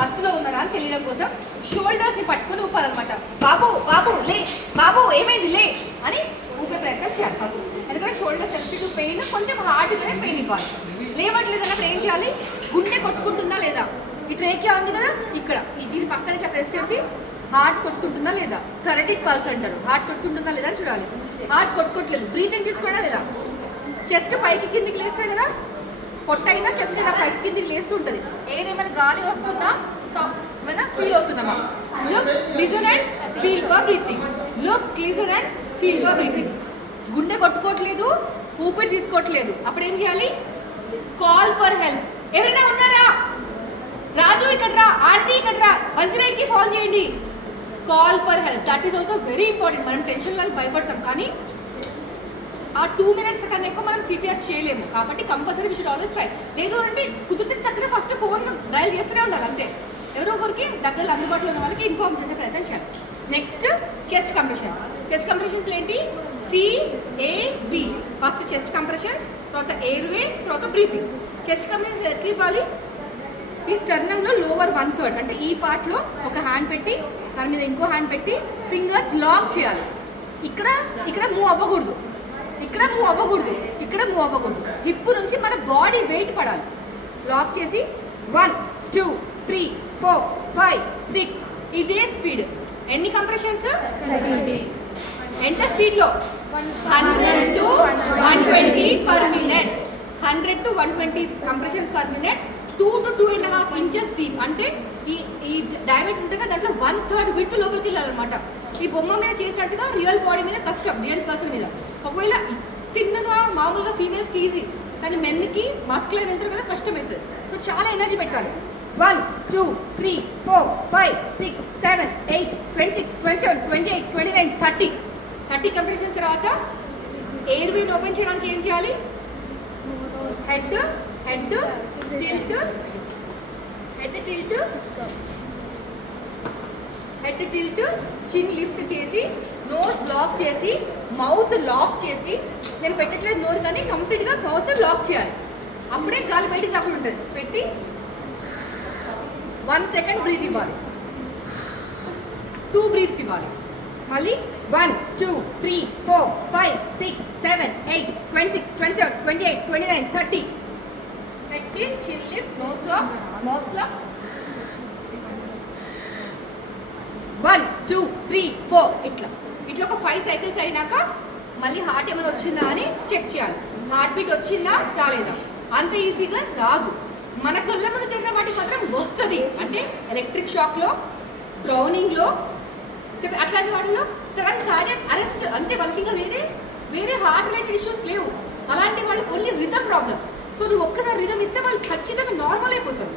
మత్తులో ఉన్నారా అని తెలియడం కోసం షోల్డర్స్ని పట్టుకుని ఊపాలన్నమాట. బాబు బాబు లే బాబు ఏమైంది లే అని ఊపే ప్రయత్నం చేయాలి ఫస్ట్ ఎందుకంటే షోల్డర్ సెన్సిటివ్ పెయిన్ కొంచెం హార్డ్గానే పెయిన్ ఇవ్వాలి. లేవట్లేదు అన్నప్పుడు ఏం చేయాలి? గుండె కొట్టుకుంటుందా లేదా? ఇటు ట్రేకియా ఉంది కదా ఇక్కడ. దీని పక్కన ఇట్లా ప్రెస్ చేసి హార్ట్ కొట్టుకుంటుందా లేదా? థరటిక్ పల్స్ అంటారు. హార్ట్ కొట్టుకుంటుందా లేదా చూడాలి. హార్ట్ కొట్టుకోవట్లేదు. బ్రీతింగ్ తీసుకోవడా లేదా? చెస్ట్ పైకి కిందికి లేస్తే కదా పొట్టైనా చెస్ట్ అయినా పైకి కిందికి లేస్తుంటది ఏదేమైనా గాలి వస్తుందా? ఏమైనా feel అవుతున్నామా look listen and feel for breathing look listen and feel for breathing గుండె కొట్టుకోవట్లేదు ఊపిరి తీసుకోవట్లేదు. అప్పుడు ఏం చేయాలి? కాల్ ఫర్ హెల్ప్ ఎవరైనా ఉన్నారా? రాజు ఇక్కడ రా ఆంటీ ఇక్కడ రా. మంచి కి ఫోన్ చేయండి. Call for help that is also very important మనం టెన్షన్ లాగా భయపడతాం. కానీ ఆ టూ మినిట్స్ కన్నా ఎక్కువ మనం సిపిఆర్ చేయలేము. కాబట్టి కంపల్సరీ విషుడ్ ఆల్వేస్ ట్రై లేదు అంటే కుదిరితే తక్కువ ఫస్ట్ ఫోన్ డయల్ చేస్తూనే ఉండాలి అంతే. ఎవరో ఒకరికి దగ్గరలో అందుబాటులో ఉన్న వాళ్ళకి ఇన్ఫార్మ్ చేసే ప్రయత్నం చేయాలి. Next chest compressions chest compressions ఏంటి సిఏబి ఫస్ట్ చెస్ట్ కంప్రెషన్స్ తర్వాత ఎయిర్వే తర్వాత బ్రీతింగ్ చెస్ట్ కంప్రెషన్స్ ఎట్లా ఇవ్వాలి? ఈ స్టర్నంలో లోవర్ వన్ థర్డ్ అంటే ఈ పార్ట్లో ఒక హ్యాండ్ పెట్టి దాని మీద ఇంకో హ్యాండ్ పెట్టి ఫింగర్స్ లాక్ చేయాలి. ఇక్కడ ఇక్కడ మూవ్ అవ్వకూడదు. ఇక్కడ మూవ్ అవ్వకూడదు. ఇక్కడ మూవ్ అవ్వకూడదు. హిప్ నుంచి మన బాడీ వెయిట్ పడాలి. లాక్ చేసి one two three four five six ఇదే స్పీడ్ ఎన్ని కంప్రెషన్స్ ఎంత స్పీడ్లో hundred to one twenty per minute hundred to one twenty compressions per minute two to two and half inches deep అంటే ఈ ఈ diameter ఉంటుంది దాంట్లో వన్ థర్డ్ విత్ లోపలికి వెళ్ళాలన్నమాట. ఈ బొమ్మ మీద చేసినట్టుగా రియల్ బాడీ మీద కష్టం రియల్ పర్సన్ మీద. ఒకవేళ తిన్నగా మామూలుగా ఫీమేల్స్కి ఈజీ కానీ మెన్కి మస్కులర్ ఉంటారు కదా కష్టం అవుతుంది సో చాలా ఎనర్జీ పెట్టాలి. One two three four five six seven eight twenty six twenty seven twenty eight twenty nine thirty thirty compressions తర్వాత ఎయిర్ వేని ఓపెన్ చేయడానికి ఏం చేయాలి? Head head tilt head tilt head tilt chin lift చేసి nose block చేసి mouth lock చేసి నేను పెట్టట్లేదు నోరు కానీ కంప్లీట్గా మౌత్ లాక్ చేయాలి. అప్పుడే గాలి బయటికి రాకుండా ఉంటుంది. పెట్టి వన్ సెకండ్ బ్రీత్ ఇవ్వాలి. టూ బ్రీత్స్ ఇవ్వాలి. మళ్ళీ one two three four five six seven eight twenty six twenty seven twenty eight twenty nine thirty పెట్టి chin lift nose lock mouth lock one two three four ఇట్లా. ఇట్లా ఒక five cycles అయినాక మళ్ళీ heart ఏమైనా వచ్చిందా అని చెక్ చేయాలి. హార్ట్ బీట్ వచ్చిందా రాలేదా? అంత ఈజీగా రాదు. మన కళ్ళ మన జరిగిన వాటికి మాత్రం వస్తుంది. అంటే ఎలక్ట్రిక్ షాక్లో డ్రౌనింగ్లో చెప్పి అట్లాంటి వాటిలో సడన్ కార్డియక్ అరెస్ట్ అంతే వాళ్ళకి ఇంకా వేరే వేరే హార్ట్ రిలేటెడ్ ఇష్యూస్ లేవు. అలాంటి వాళ్ళకి ఓన్లీ రిథమ్ ప్రాబ్లం సో నువ్వు ఒక్కసారి రిథమ్ ఇస్తే వాళ్ళు ఖచ్చితంగా నార్మల్ అయిపోతారు.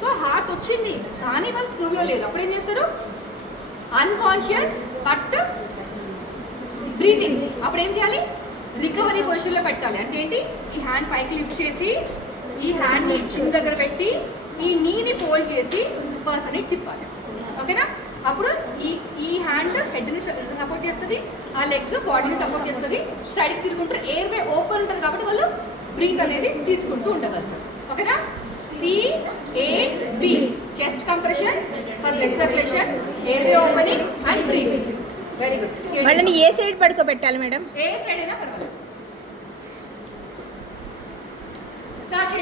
సో హార్ట్ వచ్చింది కానీ వాళ్ళు స్కూల్లో లేదు అప్పుడు ఏం చేస్తారు? అన్కాన్షియస్ బట్ బ్రీతింగ్ అప్పుడు ఏం చేయాలి రికవరీ పొజిషన్లో పెట్టాలి. అంటే ఏంటి? ఈ హ్యాండ్ పైకి లిఫ్ట్ చేసి ఈ హ్యాండ్ని చిన్న దగ్గర పెట్టి ఈ నీని ఫోల్డ్ చేసి పర్సన్ని తిప్పాలి. ఓకేనా? అప్పుడు ఈ ఈ హ్యాండ్ హెడ్ని సపోర్ట్ చేస్తుంది ఆ లెగ్ బాడీని సపోర్ట్ చేస్తుంది. సైడ్కి తిరుగుంటారు ఎయిర్ వే ఓపెన్ ఉంటుంది కాబట్టి వాళ్ళు బ్రీత్ అనేది తీసుకుంటూ ఉండగలుగుతారు ఓకేనా? CAB chest compressions for blood circulation airway opening and breath very good వాళ్ళని ఏ సైడ్ పడుకోబెట్టాలి మేడం? ఏ సైడ్ అయినా పర్వాలేదు. స్టార్ట్